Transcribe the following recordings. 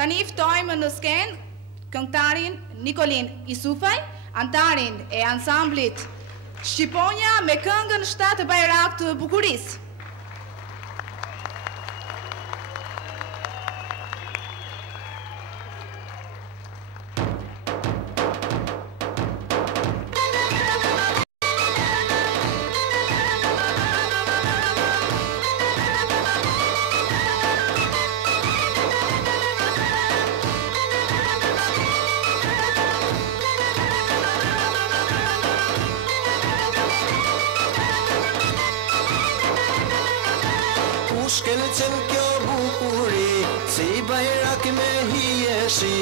Tani ftojmë në skenë këngëtarin Nikolin Isufaj, antarin e ansamblit Shqiponja me këngën 7 Bajrak të Bukurisë. Shkel qen kjo bukuri, si bajrak me hijeshi,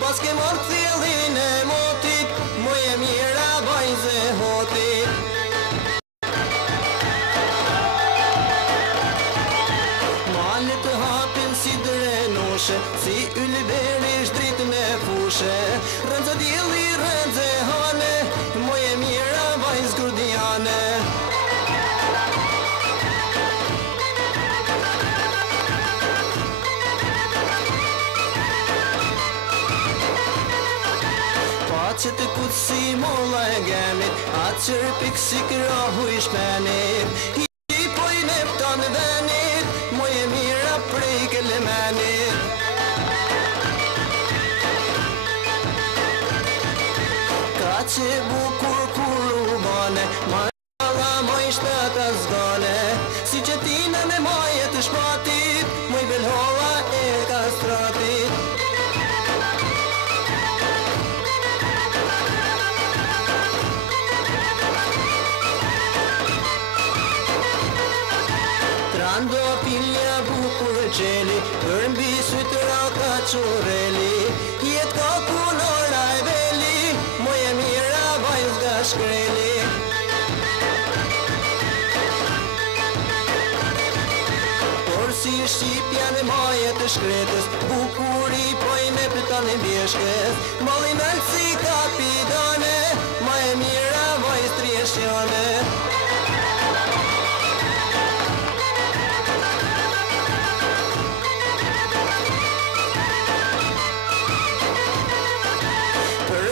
pas ke marrë thellin e motit, moje mira vajze hotit. Malet të hapin si drenoshe, si ylberi shdritën e fushe, rëndzë djeli, rëndzë hane, moje mira vajz grudiane. Që të kutë si molla e gemit, atë që rëpik si kërahu i shpenit, i poj nepta në venit, moje mira prej këlemenit. Ka që bukur kur u bane, marralla moj shtata zgane, si që tina me maje të shpatit, moj belholla e kastratit. Trando pilja bukur qeli, për mbi sytëra ka qoreli, jet ka punora e veli, moje mira vajz ga shkreli. Por si shqipja në maje të shkretës, bukuri pojnë e pëtan e bjeshkes, malin alë si kapidane, moje mira vajz trieshjane.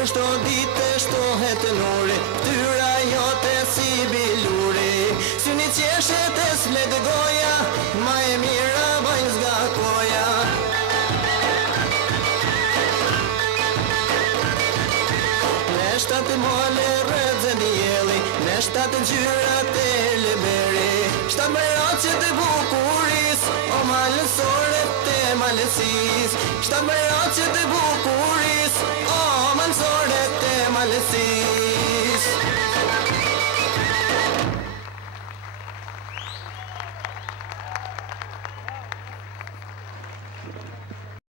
Shto dite shtohet nori, tyra jote si biluri, syni qeshet e s'flet goja, ma e mira vajz nga koja. Ne shtatë male rëdze djeli, ne shtatë gjyrat e liberi, shtatë mëraqet e bukuris, o malësore te malësis, shtatë mëraqet e bukuris, o malësore te malësis.